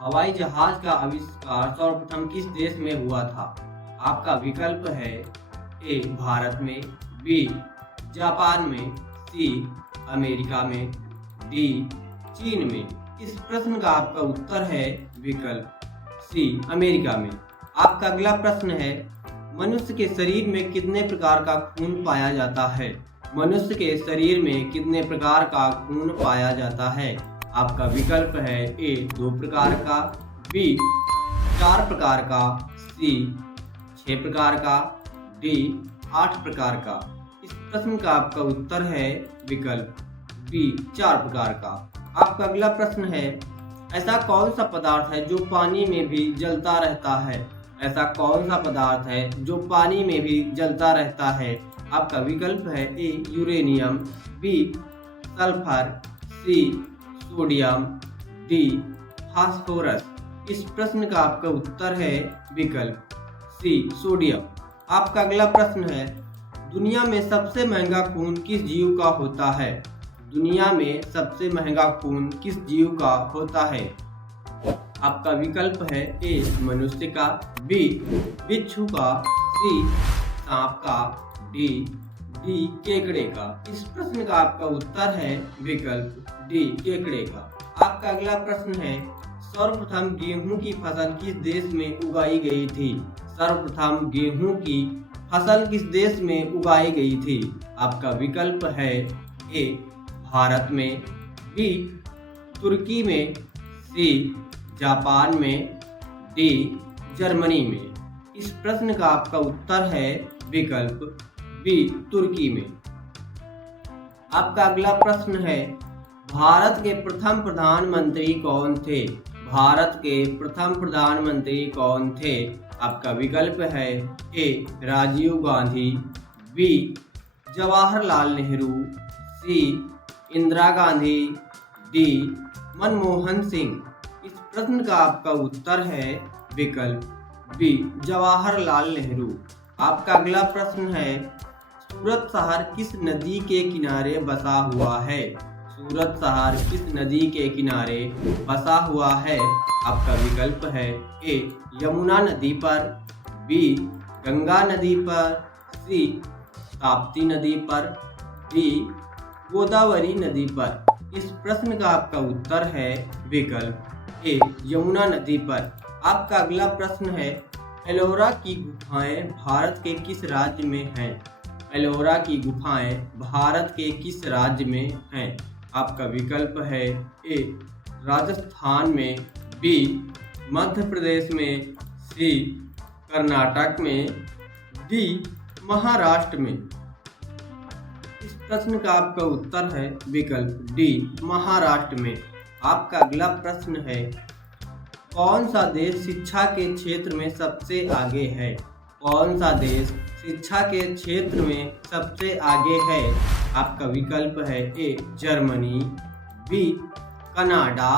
हवाई जहाज का आविष्कार सर्वप्रथम किस देश में हुआ था? आपका विकल्प है ए भारत में, बी जापान में, सी अमेरिका में, डी चीन में। इस प्रश्न का आपका उत्तर है विकल्प सी अमेरिका में। आपका अगला प्रश्न है, मनुष्य के शरीर में कितने प्रकार का खून पाया जाता है? मनुष्य के शरीर में कितने प्रकार का खून पाया जाता है? आपका विकल्प है ए 2 प्रकार का, बी 4 प्रकार का, सी 6 प्रकार का, डी 8 प्रकार का। इस प्रश्न का आपका उत्तर है विकल्प बी 4 प्रकार का। आपका अगला प्रश्न है, ऐसा कौन सा पदार्थ है जो पानी में भी जलता रहता है? ऐसा कौन सा पदार्थ है जो पानी में भी जलता रहता है? आपका विकल्प है A uranium, B sulphur, C sodium, D phosphorus. इस प्रश्न का आपका उत्तर है विकल्प सी सोडियम। आपका अगला प्रश्न है, दुनिया में सबसे महंगा खून किस जीव का होता है? दुनिया में सबसे महंगा खून किस जीव का होता है? आपका विकल्प है ए मनुष्य का, बी बिच्छू का, सी सांप का, डी केकड़े का। इस प्रश्न का आपका उत्तर है विकल्प डी केकड़े का। आपका अगला प्रश्न है, सर्वप्रथम गेहूं की फसल किस देश में उगाई गई थी? सर्वप्रथम गेहूं की फसल किस देश में उगाई गई थी? आपका विकल्प है ए भारत में, बी तुर्की में, सी जापान में, डी जर्मनी में। इस प्रश्न का आपका उत्तर है विकल्प बी तुर्की में। आपका अगला प्रश्न है, भारत के प्रथम प्रधानमंत्री कौन थे? भारत के प्रथम प्रधानमंत्री कौन थे? आपका विकल्प है ए राजीव गांधी, बी जवाहरलाल नेहरू, सी इंदिरा गांधी, डी मनमोहन सिंह। इस प्रश्न का आपका उत्तर है विकल्प बी जवाहरलाल नेहरू। आपका अगला प्रश्न है, सूरत शहर किस नदी के किनारे बसा हुआ है? सूरत शहर किस नदी के किनारे बसा हुआ है? आपका विकल्प है ए यमुना नदी पर, बी गंगा नदी पर, सी ताप्ती नदी पर, डी गोदावरी नदी पर। इस प्रश्न का आपका उत्तर है विकल्प ए यमुना नदी पर। आपका अगला प्रश्न है, एलोरा की गुफाएं भारत के किस राज्य में हैं? एलोरा की गुफाएं भारत के किस राज्य में हैं? आपका विकल्प है ए राजस्थान में, बी मध्य प्रदेश में, सी कर्नाटक में, डी महाराष्ट्र में। इस प्रश्न का आपका उत्तर है विकल्प डी महाराष्ट्र में। आपका अगला प्रश्न है, कौन सा देश शिक्षा के क्षेत्र में सबसे आगे है? कौन सा देश शिक्षा के क्षेत्र में सबसे आगे है? आपका विकल्प है A Germany, B Canada,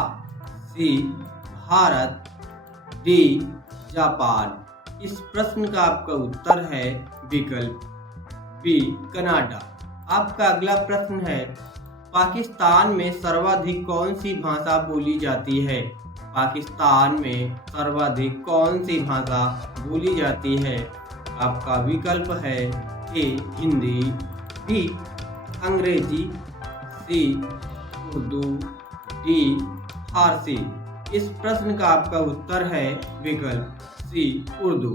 C Bharat, D Japan. इस प्रश्न का आपका उत्तर है विकल्प बी कनाडा। आपका अगला प्रश्न है, पाकिस्तान में सर्वाधिक कौन सी भाषा बोली जाती है? पाकिस्तान में सर्वाधिक कौन सी भाषा बोली जाती है? आपका विकल्प है ए हिंदी, बी अंग्रेजी, सी उर्दू, डी फारसी। इस प्रश्न का आपका उत्तर है विकल्प सी उर्दू।